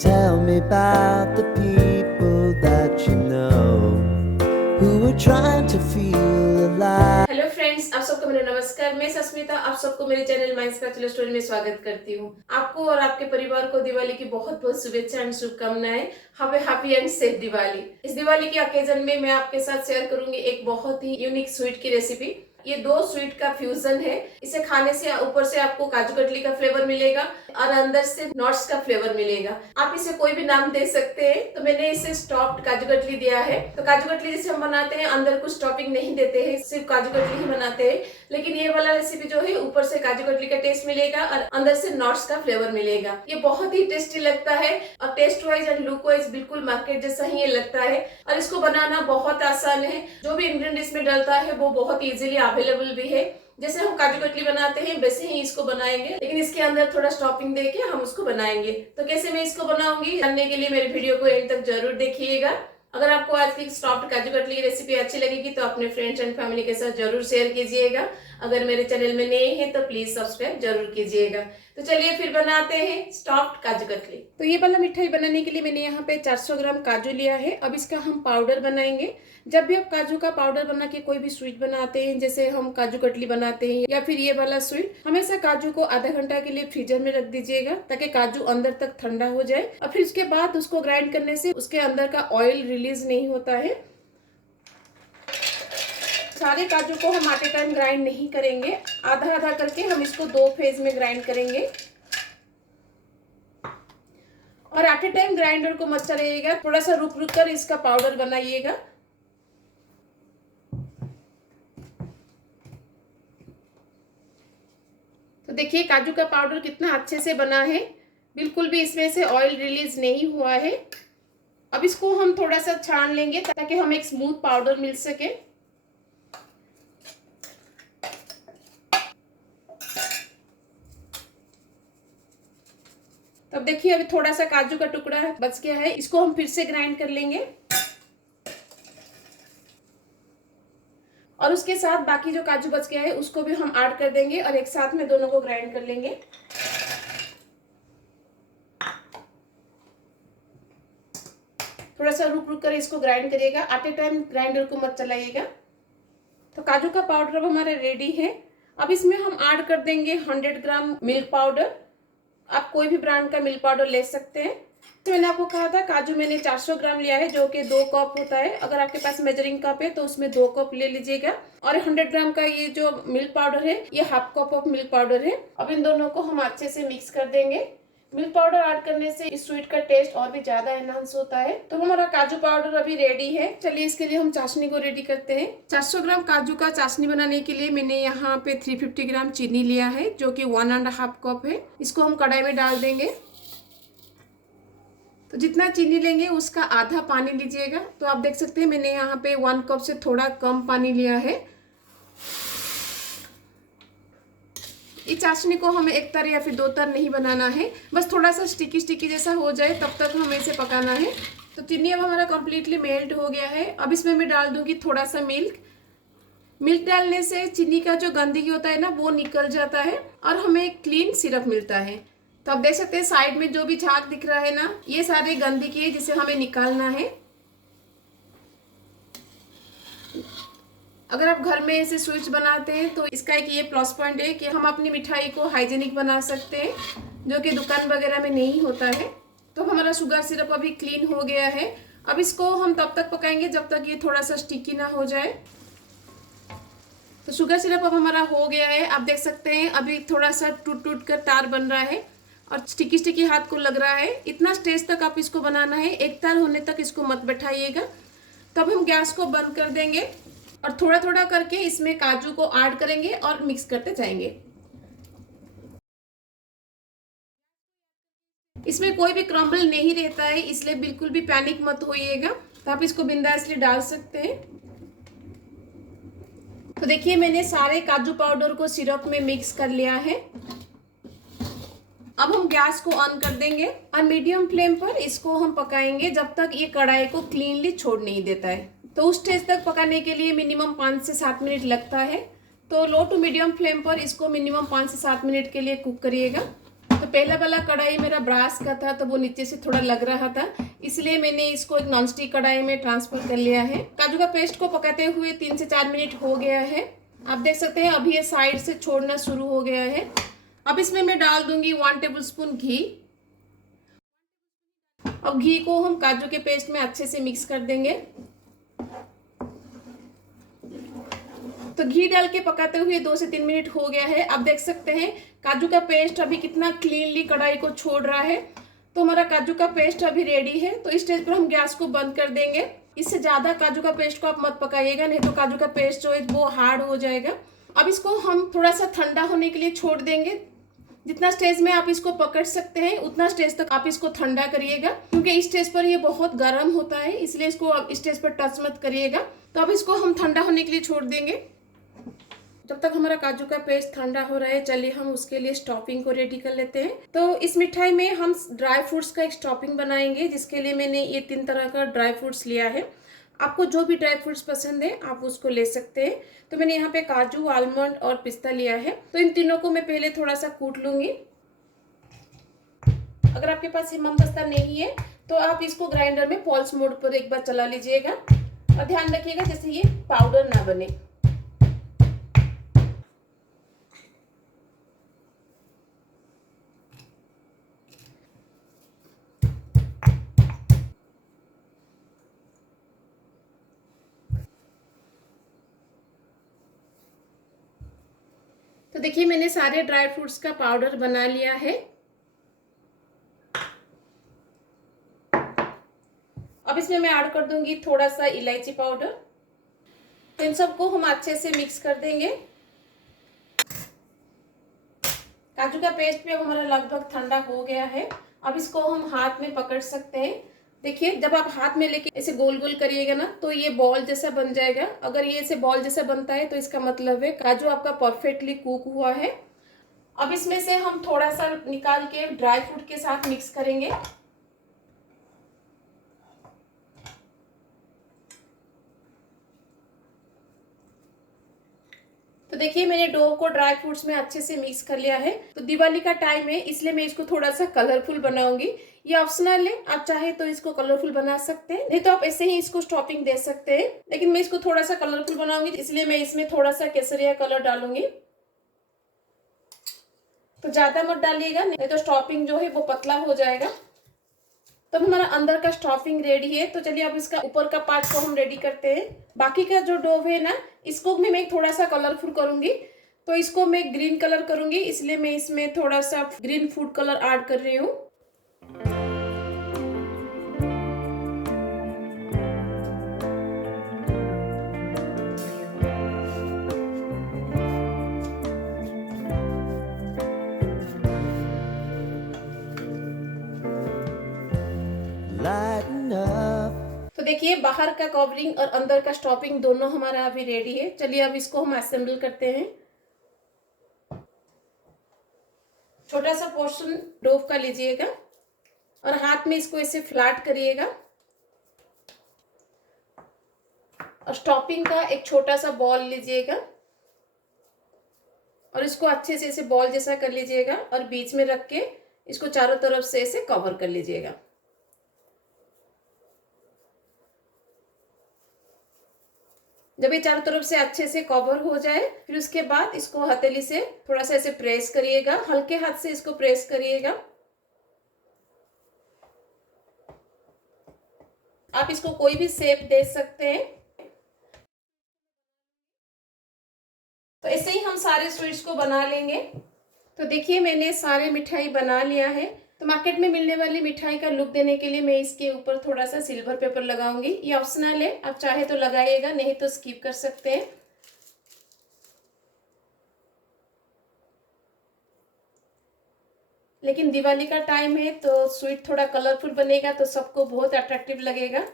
Tell me about the people that you know who are trying to feel alive. Hello friends, आप सबको मेरा नमस्कार। मैं सस्मिता आप सबको मेरे चैनल माइंड्स बैचलर स्टोरी में स्वागत करती हूँ। आपको और आपके परिवार को दिवाली की बहुत बहुत शुभेच्छा एंड शुभकामनाएं। Happy and safe Diwali. इस दिवाली के ओकेजन में मैं आपके साथ शेयर करूंगी एक बहुत ही यूनिक स्वीट की रेसिपी। ये दो स्वीट का फ्यूजन है। इसे खाने से ऊपर से आपको काजू कतली का फ्लेवर मिलेगा और अंदर से नट्स का फ्लेवर मिलेगा। आप इसे कोई भी नाम दे सकते हैं। तो मैंने इसे स्टॉप्ड काजू कतली दिया है। तो काजू कतली जैसे हम बनाते हैं अंदर कुछ टॉपिंग नहीं देते हैं, सिर्फ काजू कतली ही बनाते हैं। लेकिन ये वाला रेसिपी जो है ऊपर से काजू कतली का टेस्ट मिलेगा और अंदर से नट्स का फ्लेवर मिलेगा। ये बहुत ही टेस्टी लगता है और taste wise and look wise बिल्कुल मार्केट जैसा ही ये लगता है। और इसको बनाना बहुत आसान है। जो भी इंग्रेडिएंट इसमें डलता है वो बहुत इजीली अवेलेबल भी है। जैसे हम काजू कतली बनाते हैं वैसे ही इसको बनाएंगे, लेकिन इसके अंदर थोड़ा स्टॉपिंग देके हम उसको बनाएंगे। तो कैसे मैं इसको बनाऊंगी जानने के लिए मेरे वीडियो को एंड तक जरूर देखिएगा। अगर आपको आज की स्टॉप्ड काजू कतली की रेसिपी अच्छी लगेगी तो अपने फ्रेंड्स एंड फैमिली के साथ जरूर शेयर कीजिएगा। अगर मेरे चैनल में नए हैं तो प्लीज सब्सक्राइब जरूर कीजिएगा। तो चलिए फिर बनाते हैं स्टॉप्ड काजू कतली। तो ये वाला मिठाई बनाने के लिए मैंने यहाँ पे 400 ग्राम काजू लिया है। अब इसका हम पाउडर बनाएंगे। जब भी आप काजू का पाउडर बना के कोई भी स्वीट बनाते हैं, जैसे हम काजू कतली बनाते हैं या फिर ये वाला स्वीट, हमेशा काजू को आधा घंटा के लिए फ्रीजर में रख दीजिएगा ताकि काजू अंदर तक ठंडा हो जाए। और फिर उसके बाद उसको ग्राइंड करने से उसके अंदर का ऑयल रिलीज नहीं होता है। सारे काजू को हम आटे टाइम ग्राइंड नहीं करेंगे, आधा आधा करके हम इसको दो फेज में ग्राइंड करेंगे। और आटे टाइम ग्राइंडर को मत चलाइएगा, थोड़ा सा रुक रुक कर इसका पाउडर बनाइएगा। तो देखिए काजू का पाउडर कितना अच्छे से बना है, बिल्कुल भी इसमें से ऑयल रिलीज नहीं हुआ है। अब इसको हम थोड़ा सा छान लेंगे ताकि हमें एक स्मूथ पाउडर मिल सके। तब देखिए अभी थोड़ा सा काजू का टुकड़ा बच गया है, इसको हम फिर से ग्राइंड कर लेंगे। और उसके साथ बाकी जो काजू बच गया है उसको भी हम ऐड कर देंगे और एक साथ में दोनों को ग्राइंड कर लेंगे। थोड़ा सा रुक रुक कर इसको ग्राइंड करिएगा, आटे टाइम ग्राइंडर को मत चलाइएगा। तो काजू का पाउडर अब हमारा रेडी है। अब इसमें हम ऐड कर देंगे 100 ग्राम मिल्क पाउडर। आप कोई भी ब्रांड का मिल्क पाउडर ले सकते हैं। तो मैंने आपको कहा था काजू मैंने 400 ग्राम लिया है, जो कि 2 कप होता है। अगर आपके पास मेजरिंग कप है तो उसमें 2 कप ले लीजिएगा। और 100 ग्राम का ये जो मिल्क पाउडर है ये half cup of milk powder है। अब इन दोनों को हम अच्छे से मिक्स कर देंगे। मिल्क पाउडर ऐड करने से इस स्वीट का टेस्ट और भी ज्यादा एनहांस होता है। तो हमारा काजू पाउडर अभी रेडी है। चलिए इसके लिए हम चाशनी को रेडी करते हैं। 400 ग्राम काजू का चाशनी बनाने के लिए मैंने यहाँ पे 350 ग्राम चीनी लिया है, जो कि 1.5 कप है। इसको हम कढ़ाई में डाल देंगे। तो जितना चीनी लेंगे उसका आधा पानी लीजिएगा। तो आप देख सकते हैं मैंने यहाँ पे 1 कप से थोड़ा कम पानी लिया है। इस चाशनी को हमें एक तर या फिर 2 तर नहीं बनाना है, बस थोड़ा सा स्टिकी स्टिकी जैसा हो जाए तब तक हमें इसे पकाना है। तो चीनी अब हमारा कंप्लीटली मेल्ट हो गया है। अब इसमें मैं डाल दूंगी थोड़ा सा मिल्क। मिल्क डालने से चीनी का जो गंदगी होता है ना वो निकल जाता है और हमें एक क्लीन सिरप मिलता है। तो आप देख सकते हैं साइड में जो भी झाग दिख रहा है ना, ये सारे गंदगी है जिसे हमें निकालना है। अगर आप घर में ऐसे स्वीट्स बनाते हैं तो इसका एक ये प्लस पॉइंट है कि हम अपनी मिठाई को हाइजीनिक बना सकते हैं, जो कि दुकान वगैरह में नहीं होता है। तो हमारा शुगर सिरप अभी क्लीन हो गया है। अब इसको हम तब तक पकाएंगे जब तक ये थोड़ा सा स्टिकी ना हो जाए। तो शुगर सिरप अब हमारा हो गया है। आप देख सकते हैं अभी थोड़ा सा टूट टूट कर तार बन रहा है और स्टिकी स्टिकी हाथ को लग रहा है। इतना स्टेज तक आप इसको बनाना है, एक तार होने तक इसको मत बैठाइएगा। तब हम गैस को बंद कर देंगे और थोड़ा थोड़ा करके इसमें काजू को ऐड करेंगे और मिक्स करते जाएंगे। इसमें कोई भी क्रम्बल नहीं रहता है, इसलिए बिल्कुल भी पैनिक मत होइएगा। तो आप इसको बिंदासली डाल सकते हैं। तो देखिए मैंने सारे काजू पाउडर को सिरप में मिक्स कर लिया है। अब हम गैस को ऑन कर देंगे और मीडियम फ्लेम पर इसको हम पकाएंगे जब तक ये कढ़ाई को क्लीनली छोड़ नहीं देता है। तो उस स्टेज तक पकाने के लिए मिनिमम 5 से 7 मिनट लगता है। तो लो टू मीडियम फ्लेम पर इसको मिनिमम 5 से 7 मिनट के लिए कुक करिएगा। तो पहला वाला कढ़ाई मेरा ब्रास का था, तो वो नीचे से थोड़ा लग रहा था, इसलिए मैंने इसको एक नॉनस्टिक कढ़ाई में ट्रांसफर कर लिया है। काजू का पेस्ट को पकाते हुए 3 से 4 मिनट हो गया है। आप देख सकते हैं अभी ये साइड से छोड़ना शुरू हो गया है। अब इसमें मैं डाल दूंगी 1 टेबलस्पून घी। अब घी को हम काजू के पेस्ट में अच्छे से मिक्स कर देंगे। तो घी डाल के पकाते हुए 2 से 3 मिनट हो गया है। आप देख सकते हैं काजू का पेस्ट अभी कितना क्लीनली कढ़ाई को छोड़ रहा है। तो हमारा काजू का पेस्ट अभी रेडी है। तो इस स्टेज पर हम गैस को बंद कर देंगे। इससे ज़्यादा काजू का पेस्ट को आप मत पकाइएगा, नहीं तो काजू का पेस्ट जो है वो हार्ड हो जाएगा। अब इसको हम थोड़ा सा ठंडा होने के लिए छोड़ देंगे। जितना स्टेज में आप इसको पकड़ सकते हैं उतना स्टेज तक आप इसको ठंडा करिएगा, क्योंकि इस स्टेज पर ये बहुत गर्म होता है, इसलिए इसको आप इस स्टेज पर टच मत करिएगा। तो अब इसको हम ठंडा होने के लिए छोड़ देंगे। जब तक हमारा काजू का पेस्ट ठंडा हो रहा है, चलिए हम उसके लिए स्टॉपिंग को रेडी कर लेते हैं। तो इस मिठाई में हम ड्राई फ्रूट्स का एक स्टॉपिंग बनाएंगे, जिसके लिए मैंने ये 3 तरह का ड्राई फ्रूट्स लिया है। आपको जो भी ड्राई फ्रूट्स पसंद है आप उसको ले सकते हैं। तो मैंने यहाँ पे काजू, आलमंड और पिस्ता लिया है। तो इन तीनों को मैं पहले थोड़ा सा कूट लूंगी। अगर आपके पास हेमदस्ता नहीं है तो आप इसको ग्राइंडर में पल्स मोड पर एक बार चला लीजिएगा, और ध्यान रखिएगा जैसे ये पाउडर ना बने। तो देखिए मैंने सारे ड्राई फ्रूट्स का पाउडर बना लिया है। अब इसमें मैं ऐड कर दूंगी थोड़ा सा इलायची पाउडर। तो इन सबको हम अच्छे से मिक्स कर देंगे। काजू का पेस्ट भी अब हमारा लगभग ठंडा हो गया है। अब इसको हम हाथ में पकड़ सकते हैं। देखिए जब आप हाथ में लेके ऐसे गोल गोल करिएगा ना, तो ये बॉल जैसा बन जाएगा। अगर ये ऐसे बॉल जैसा बनता है तो इसका मतलब है काजू आपका परफेक्टली कुक हुआ है। अब इसमें से हम थोड़ा सा निकाल के ड्राई फ्रूट के साथ मिक्स करेंगे। तो देखिए मैंने डो को ड्राई फ्रूट्स में अच्छे से मिक्स कर लिया है। तो दिवाली का टाइम है, इसलिए मैं इसको थोड़ा सा कलरफुल बनाऊंगी। ये ऑप्शनल है, आप चाहे तो इसको कलरफुल बना सकते हैं, नहीं तो आप ऐसे ही इसको स्टॉपिंग दे सकते हैं। लेकिन मैं इसको थोड़ा सा कलरफुल बनाऊंगी, इसलिए मैं इसमें थोड़ा सा केसरिया कलर डालूंगी। तो ज्यादा मत डालिएगा, नहीं तो स्टॉपिंग जो है वो पतला हो जाएगा। तब हमारा अंदर का स्टफिंग रेडी है। तो चलिए अब इसका ऊपर का पार्ट को हम रेडी करते हैं। बाकी का जो डो है ना, इसको भी मैं थोड़ा सा कलरफुल करूंगी। तो इसको मैं ग्रीन कलर करूंगी, इसलिए मैं इसमें थोड़ा सा ग्रीन फूड कलर ऐड कर रही हूँ। Lighten up. तो देखिए बाहर का कवरिंग और अंदर का स्टॉपिंग दोनों हमारा अभी रेडी है। चलिए अब इसको हम असेंबल करते हैं। छोटा सा पोर्शन डो का लीजिएगा और हाथ में इसको ऐसे फ्लैट करिएगा, और स्टॉपिंग का एक छोटा सा बॉल लीजिएगा और इसको अच्छे से ऐसे बॉल जैसा कर लीजिएगा, और बीच में रख के इसको चारों तरफ से ऐसे कवर कर लीजिएगा। जब ये चारों तरफ से अच्छे से कवर हो जाए, फिर उसके बाद इसको हथेली से थोड़ा सा ऐसे प्रेस करिएगा, हल्के हाथ से इसको प्रेस करिएगा। आप इसको कोई भी शेप दे सकते हैं। तो ऐसे ही हम सारे स्वीट्स को बना लेंगे। तो देखिए मैंने सारे मिठाई बना लिया है। तो मार्केट में मिलने वाली मिठाई का लुक देने के लिए मैं इसके ऊपर थोड़ा सा सिल्वर पेपर लगाऊंगी। ये ऑप्शनल है, आप चाहे तो लगाइएगा, नहीं तो स्किप कर सकते हैं। लेकिन दिवाली का टाइम है तो स्वीट थोड़ा कलरफुल बनेगा तो सबको बहुत अट्रैक्टिव लगेगा।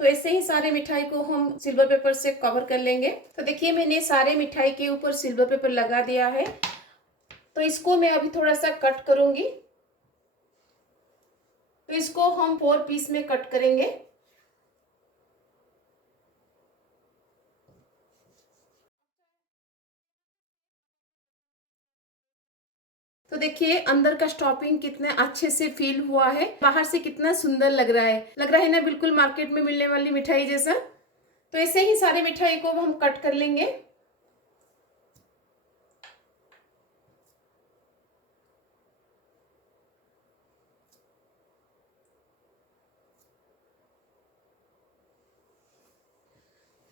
तो ऐसे ही सारे मिठाई को हम सिल्वर पेपर से कवर कर लेंगे। तो देखिए मैंने सारे मिठाई के ऊपर सिल्वर पेपर लगा दिया है। तो इसको मैं अभी थोड़ा सा कट करूंगी। तो इसको हम 4 पीस में कट करेंगे। तो देखिए अंदर का स्टफिंग कितने अच्छे से फील हुआ है, बाहर से कितना सुंदर लग रहा है ना, बिल्कुल मार्केट में मिलने वाली मिठाई जैसा। तो ऐसे ही सारे मिठाई को हम कट कर लेंगे।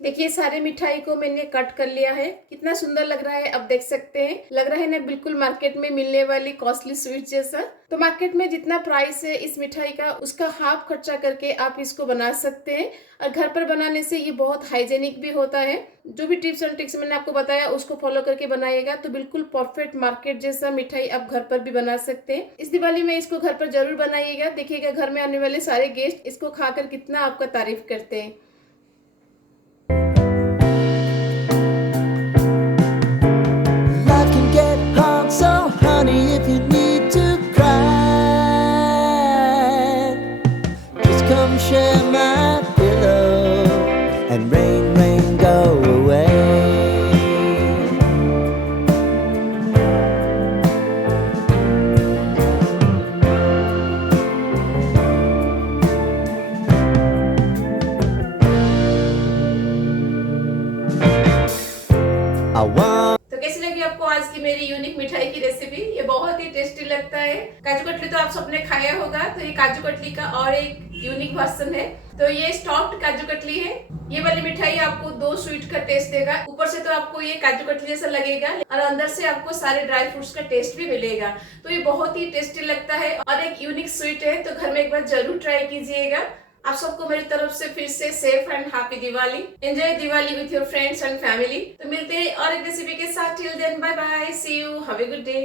देखिए सारे मिठाई को मैंने कट कर लिया है, कितना सुंदर लग रहा है, अब देख सकते हैं। लग रहा है ना बिल्कुल मार्केट में मिलने वाली कॉस्टली स्वीट जैसा। तो मार्केट में जितना प्राइस है इस मिठाई का, उसका हाफ खर्चा करके आप इसको बना सकते हैं। और घर पर बनाने से ये बहुत हाइजेनिक भी होता है। जो भी टिप्स एंड ट्रिक्स मैंने आपको बताया उसको फॉलो करके बनाइएगा तो बिल्कुल परफेक्ट मार्केट जैसा मिठाई आप घर पर भी बना सकते हैं। इस दिवाली में इसको घर पर जरूर बनाइएगा, देखिएगा घर में आने वाले सारे गेस्ट इसको खाकर कितना आपका तारीफ करते हैं। Life can get hard, so honey, if you need to cry, just come share my pillow and rain, rain, go away. I want तो कैसी लगी आपको आज की मेरी यूनिक मिठाई की रेसिपी? ये बहुत ही टेस्टी लगता है। काजू कतली तो आप सबने खाया होगा, तो ये काजू कतली का और एक यूनिक वर्जन है। तो ये स्टॉफ्ड काजू कतली है। ये वाली मिठाई आपको 2 स्वीट का टेस्ट देगा। ऊपर से तो आपको ये काजू कतली जैसा लगेगा और अंदर से आपको सारे ड्राई फ्रूट्स का टेस्ट भी मिलेगा। तो ये बहुत ही टेस्टी लगता है और एक यूनिक स्वीट है, तो घर में एक बार जरूर ट्राई कीजिएगा। आप सबको मेरी तरफ से फिर से safe and happy Diwali. Enjoy Diwali with your friends and family. तो मिलते हैं और एक रेसिपी के साथ। Till then bye bye, see you, have a good day.